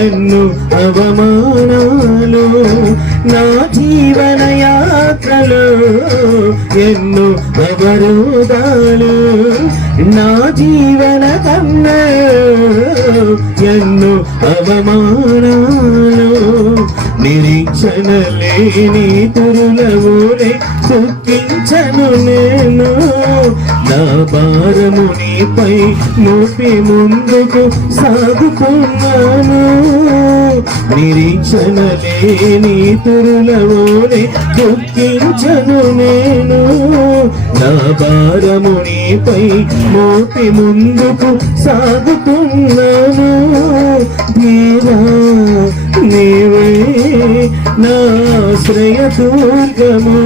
ఎన్ను అవమానాలు నా జీవన యాత్రలో ఎన్ను అవరోధాలు నా జీవన కన్నెళ్ళు ఎన్ను అవమానాలు. నిరీక్షణ లేని తురులవులే దుఃఖించను నేను. నా భారము నీపై మోపి ముందుకు సాగుతున్నాను. నిరీక్షణ లేని తురులవులే దుఃఖించను నేను. నా భారము నీపై మోపి ముందుకు సాగుతున్నాను. దేవా నీవే నా శ్రయ దుర్గము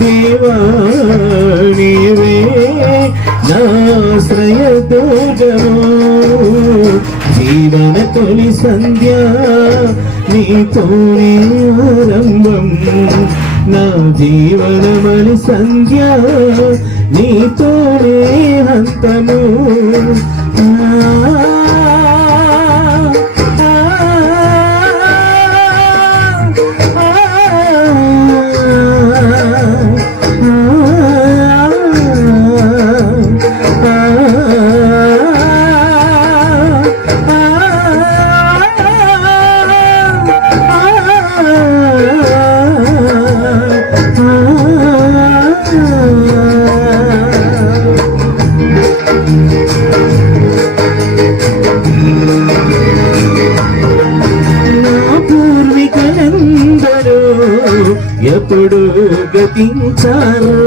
దేవా నీవే నా శ్రయ దుర్గము జీవన తొలి సంధ్య నీతోనే ఆరంభం నా జీవనమని సంధ్య నీతోనే అంతము పూర్వీకులందరూ ఎప్పుడు గతించారు?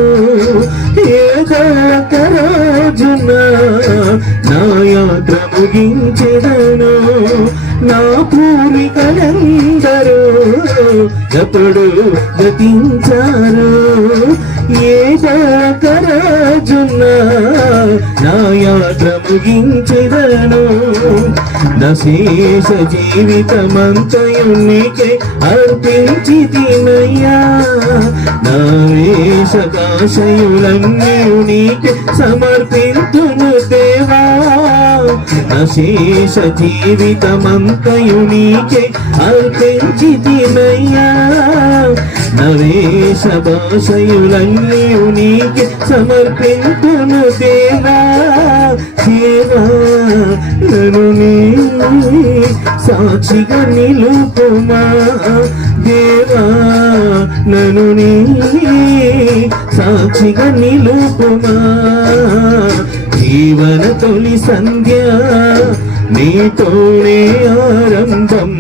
ఏదో ఒక రోజున నా యాత్ర ముగించెదను. నా పూర్వీకులందరూ ఎప్పుడు గతించారు? ఏదో ఒక రోజున నా యాత్ర ముగించెదను. నశేష జీవితమంతయు నీకే అర్పించి తినయ్యా నా వేషకాశయులన్నీ నీకే సమర్పింతును దేవా. నశేష జీవితమంతయు నీకే అర్పించి తినయ్యా నవేశ భాషయులన్నీ నీకే సమర్పింతును దేవా. దేవా సాక్షిగా నిలుపుమా దేవా నను నీ సాక్షిగా నిలుపుమా జీవన తొలి సంధ్య నీతోనే ఆరంభం.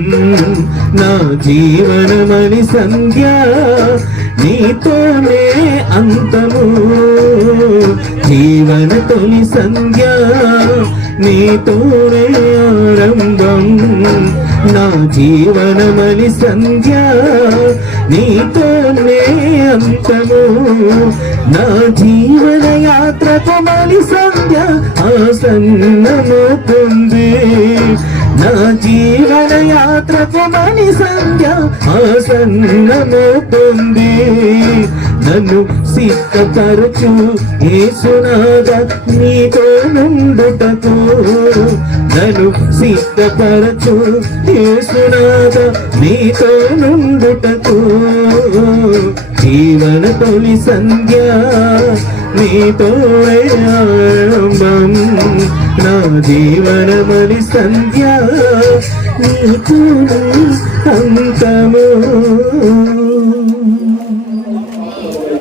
నా జీవనమని సంధ్య నీతోనే అంతము. జీవన తొలి సంధ్య నీతోనే ఆరంభం నా జీవనమని సంధ్య నీతోనే అంతము నా జీవన యాత్రకు మలి సంధ్య ఆసన్నము పొంది. నా జీవన యాత్రకు మలి సంధ్య ఆసన్నము పొంది. నన్ను సిద్ధపరచు ఏసునాద నీతో నుండుట నన్ను సిద్ధపరచు. యేసునాథ నీతో నుండుటకు. జీవన తొలి సంధ్య నీతో ఆరంభం నా జీవనమని సంధ్య నీతో అంతము.